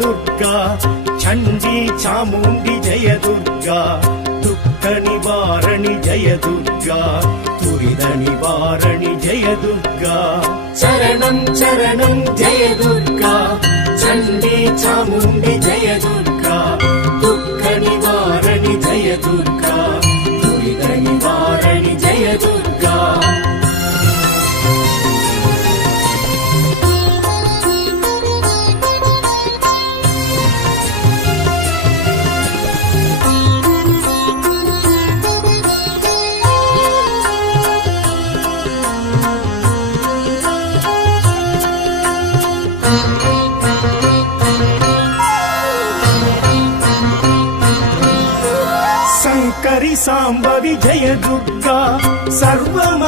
दुर्गा चंडी चामुंडी जय दुर्गा दुःख निवारणि जय दुर्गा तुरिद निवारणि जय दुर्गा चरणं चरणं जय दुर्गा चंडी चामुंडी जय दुर्गा दुःख निवारणि जय दुर्गा तुरिद निवारणि जय दुर्गा शंकरी सांबवी जय दुर्गा सर्वमंगल